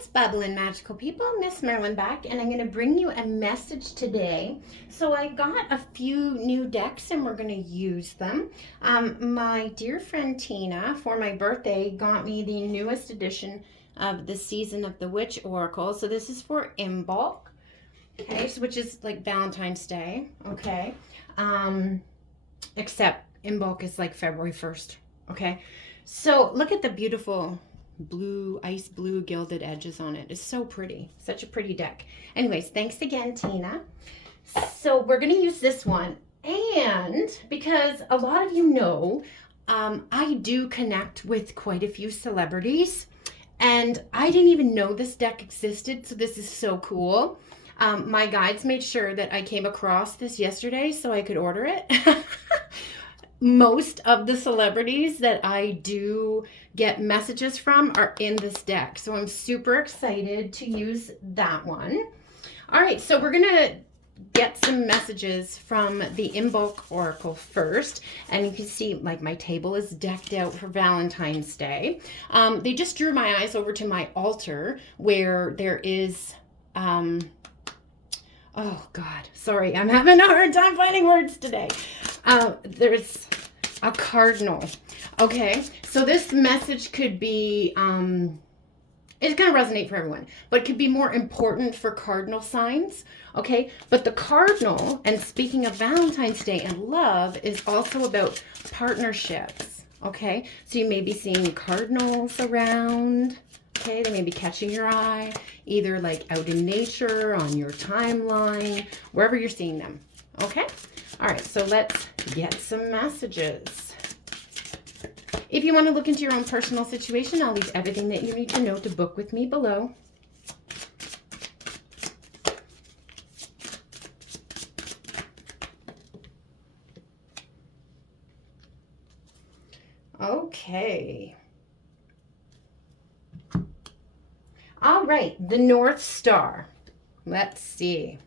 What's bubbling, magical people? MsMerlin back, and I'm going to bring you a message today. So I got a few new decks, and we're going to use them. My dear friend Tina, for my birthday, got me the newest edition of the Season of the Witch Oracle. So this is for in bulk, okay, so which is like Valentine's Day, okay, except in bulk is like February 1st, okay. So look at the beautiful blue, ice blue gilded edges on it. It's so pretty. Such a pretty deck. Anyways, thanks again, Tina. So we're going to use this one. And because a lot of you know, I do connect with quite a few celebrities. And I didn't even know this deck existed. So this is so cool. My guides made sure that I came across this yesterday so I could order it. Most of the celebrities that I do get messages from are in this deck. So I'm super excited to use that one. All right, so we're gonna get some messages from the in bulk oracle first. And you can see like my table is decked out for Valentine's Day. They just drew my eyes over to my altar where there is, oh God, sorry, I'm having a hard time finding words today. There's a cardinal. Okay, so this message could be, it's going to resonate for everyone, but it could be more important for cardinal signs. Okay, but the cardinal, and speaking of Valentine's Day and love, is also about partnerships. Okay, so you may be seeing cardinals around. Okay, they may be catching your eye, either like out in nature, on your timeline, wherever you're seeing them. Okay, all right, so let's get some messages. If you want to look into your own personal situation, I'll leave everything that you need to know to book with me below. Okay. All right, the North Star. Let's see.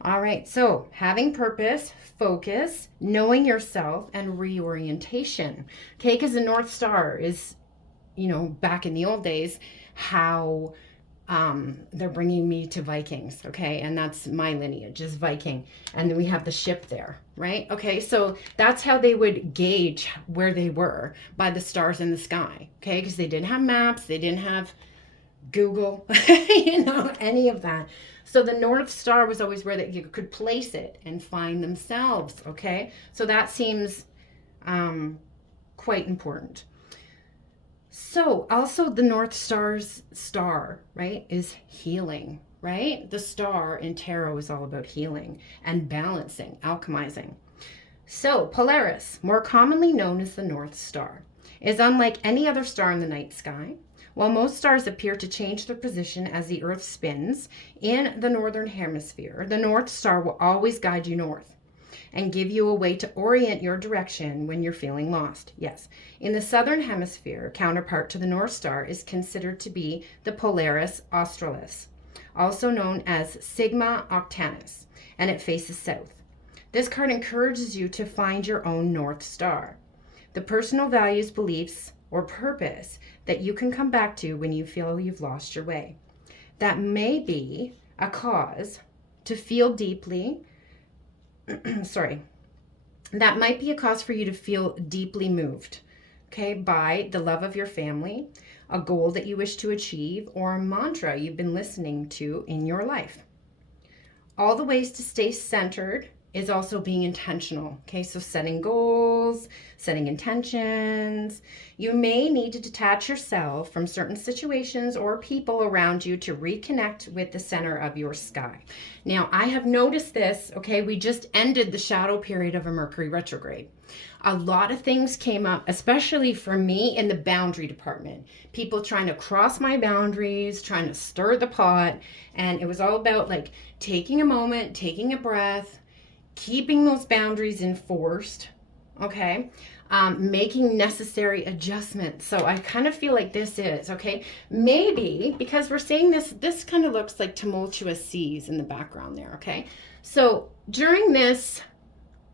All right, so having purpose, focus, knowing yourself, and reorientation. Okay, because the North Star is, you know, back in the old days, how they're bringing me to Vikings, okay? And that's my lineage, is Viking. And then we have the ship there, right? Okay, so that's how they would gauge where they were, by the stars in the sky, okay? Because they didn't have maps, they didn't have Google, you know, any of that. So the North Star was always where that you could place it and find themselves, okay? So that seems quite important. So also the North Star's star, right, is healing, right? The star in tarot is all about healing and balancing, alchemizing. So Polaris, more commonly known as the North Star, is unlike any other star in the night sky. While most stars appear to change their position as the Earth spins in the northern hemisphere, the North Star will always guide you north and give you a way to orient your direction when you're feeling lost. Yes, in the southern hemisphere, counterpart to the North Star is considered to be the Polaris Australis, also known as Sigma Octantis, and it faces south. This card encourages you to find your own North Star, the personal values, beliefs, or purpose that you can come back to when you feel you've lost your way. That may be a cause to feel deeply, that might be a cause for you to feel deeply moved, okay, by the love of your family, a goal that you wish to achieve, or a mantra you've been listening to in your life. All the ways to stay centered is also being intentional. Okay, so setting goals, setting intentions. You may need to detach yourself from certain situations or people around you to reconnect with the center of your sky. Now, I have noticed this, okay, we just ended the shadow period of a Mercury retrograde. A lot of things came up, especially for me in the boundary department. People trying to cross my boundaries, trying to stir the pot, and it was all about like taking a moment, taking a breath, keeping those boundaries enforced, okay? Making necessary adjustments. So I kind of feel like this is, okay? Maybe because we're seeing this kind of looks like tumultuous seas in the background there, okay? So during this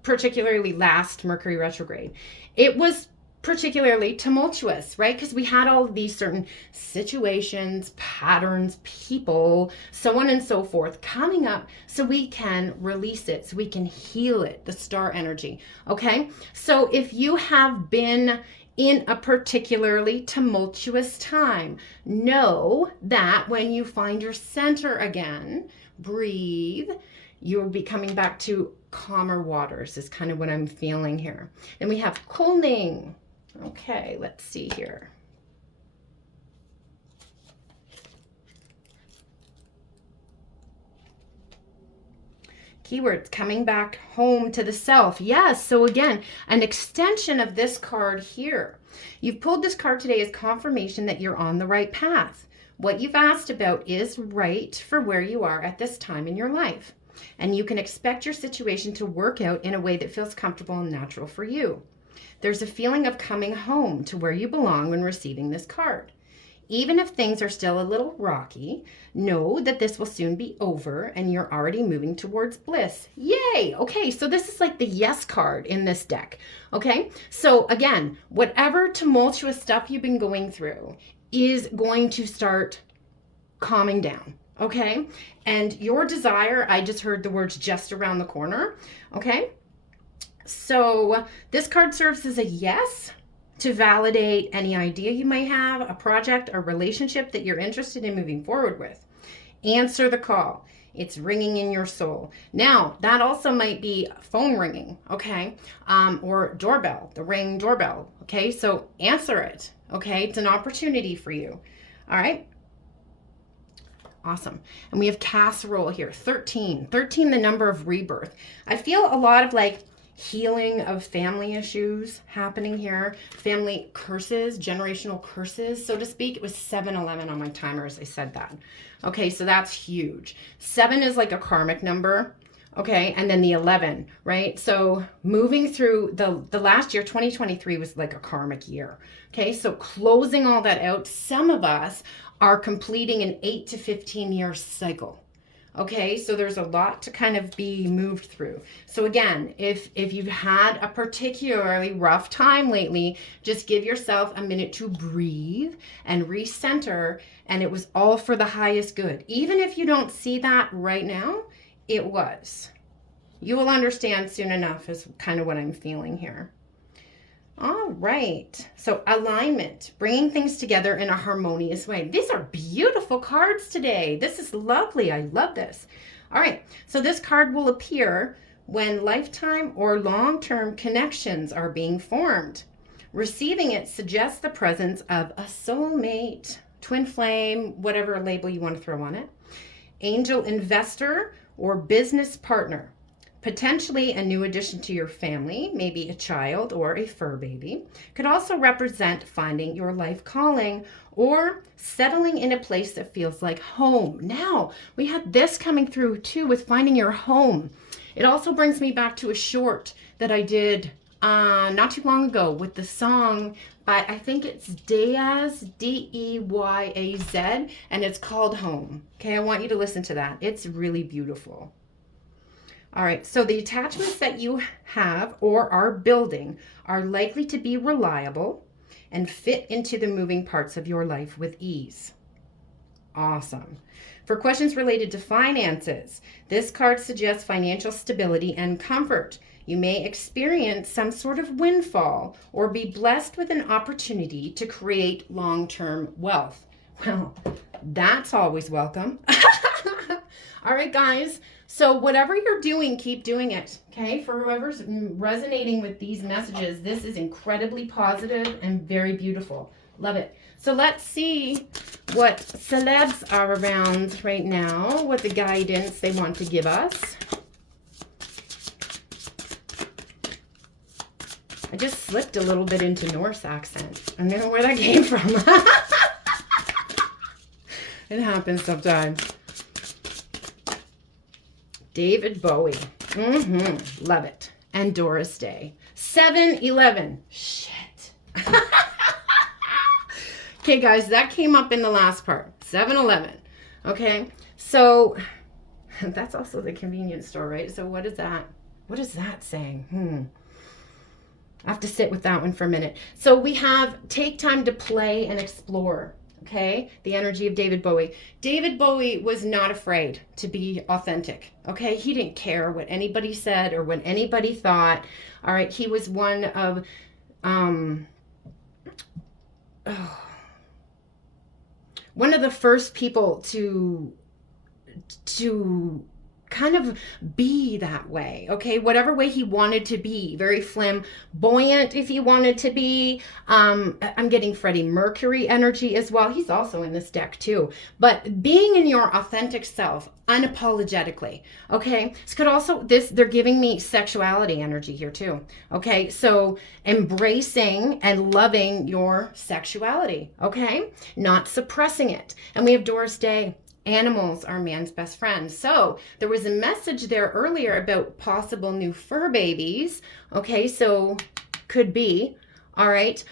particularly last Mercury retrograde, it was particularly tumultuous, right? Because we had all of these certain situations, patterns, people, so on and so forth coming up so we can release it, so we can heal it, the star energy, okay? So if you have been in a particularly tumultuous time, know that when you find your center again, breathe, you'll be coming back to calmer waters is kind of what I'm feeling here. And we have cooling. Okay, let's see here. Keywords, coming back home to the self. Yes, so again, an extension of this card here. You've pulled this card today as confirmation that you're on the right path. What you've asked about is right for where you are at this time in your life. And you can expect your situation to work out in a way that feels comfortable and natural for you. There's a feeling of coming home to where you belong when receiving this card. Even if things are still a little rocky, know that this will soon be over and you're already moving towards bliss. Yay! Okay, so this is like the yes card in this deck. Okay, so again, whatever tumultuous stuff you've been going through is going to start calming down. Okay, and your desire, I just heard the words just around the corner. Okay, so this card serves as a yes to validate any idea you might have, a project or relationship that you're interested in moving forward with. Answer the call. It's ringing in your soul. Now, that also might be phone ringing, okay? Or doorbell, the ring doorbell, okay? So answer it, okay? It's an opportunity for you, all right? Awesome. And we have casserole here, 13, the number of rebirth. I feel a lot of like healing of family issues happening here, family curses, generational curses, so to speak. It was 7-11 on my timer as I said that. Okay, so that's huge. 7 is like a karmic number, okay, and then the 11, right? So moving through the last year, 2023 was like a karmic year, okay? So closing all that out, some of us are completing an 8 to 15 year cycle. Okay, so there's a lot to kind of be moved through. So again, if you've had a particularly rough time lately, just give yourself a minute to breathe and recenter, and it was all for the highest good. Even if you don't see that right now, it was. You will understand soon enough is kind of what I'm feeling here. All right, so alignment, bringing things together in a harmonious way. These are beautiful cards today. This is lovely. I love this. All right, so this card will appear when lifetime or long-term connections are being formed. Receiving it suggests the presence of a soulmate, twin flame, whatever label you want to throw on it, angel investor, or business partner. Potentially a new addition to your family, maybe a child or a fur baby. Could also represent finding your life calling or settling in a place that feels like home. Now, we had this coming through too with finding your home. It also brings me back to a short that I did not too long ago with the song by, I think it's Deyaz, D-E-Y-A-Z, and it's called Home. Okay, I want you to listen to that. It's really beautiful. All right, so the attachments that you have or are building are likely to be reliable and fit into the moving parts of your life with ease. Awesome. For questions related to finances, this card suggests financial stability and comfort. You may experience some sort of windfall or be blessed with an opportunity to create long-term wealth. Well, that's always welcome. All right, guys. So whatever you're doing, keep doing it, okay? For whoever's resonating with these messages, this is incredibly positive and very beautiful. Love it. So let's see what celebs are around right now, what the guidance they want to give us. I just slipped a little bit into Norse accent. I don't know where that came from. It happens sometimes. David Bowie. Love it. and Doris Day. 7-Eleven. Shit. Okay, guys, that came up in the last part. 7-Eleven. Okay, so that's also the convenience store, right? So what is that? What is that saying? I have to sit with that one for a minute. So we have take time to play and explore. Okay, the energy of David Bowie. David Bowie was not afraid to be authentic. Okay, he didn't care what anybody said or what anybody thought. All right, he was one of one of the first people to kind of be that way, okay? Whatever way he wanted to be, very flamboyant if he wanted to be. I'm getting Freddie Mercury energy as well. He's also in this deck too. But being in your authentic self, unapologetically, okay? This could also, they're giving me sexuality energy here too, okay? So embracing and loving your sexuality, okay? Not suppressing it. And we have Doris Day. Animals are man's best friend. So there was a message there earlier about possible new fur babies. Okay, so could be. All right.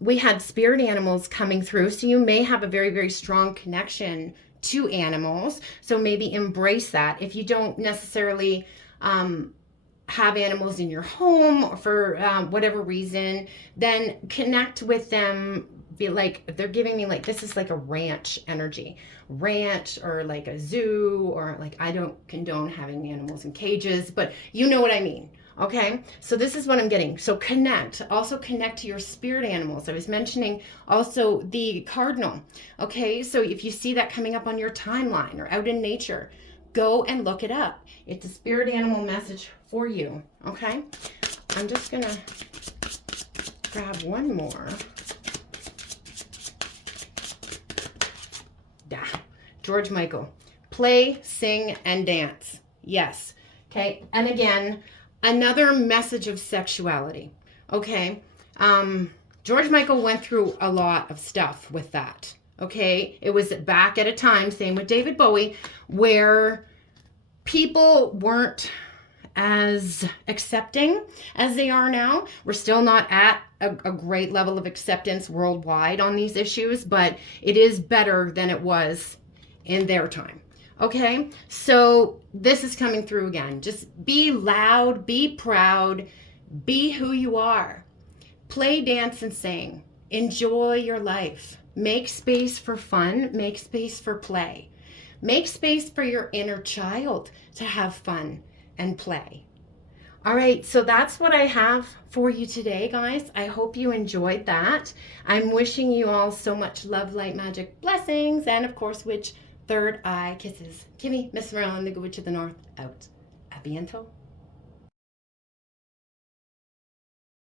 We had spirit animals coming through. So you may have a very, very strong connection to animals. So maybe embrace that. If you don't necessarily have animals in your home for whatever reason, then connect with them. Be like, they're giving me like, this is like a ranch energy. Ranch or like a zoo, or like, I don't condone having animals in cages, but you know what I mean. Okay, so this is what I'm getting. So also connect to your spirit animals. I was mentioning also the cardinal. Okay, so if you see that coming up on your timeline or out in nature, go and look it up. It's a spirit animal message for you. Okay, I'm just gonna grab one more. George Michael. Play, sing, and dance. Yes. Okay. And again, another message of sexuality. Okay. George Michael went through a lot of stuff with that. Okay. It was back at a time, same with David Bowie, where people weren't as accepting as they are now. We're still not at a great level of acceptance worldwide on these issues, but it is better than it was in their time. Okay, so this is coming through again. Just be loud, be proud, be who you are. Play, dance, and sing. Enjoy your life. Make space for fun. Make space for play. Make space for your inner child to have fun and play. All right, so that's what I have for you today, guys. I hope you enjoyed that. I'm wishing you all so much love, light, magic, blessings, and of course, third eye kisses. Kimmy, MsMerlin, the Good Witch of the North, out. A bientôt.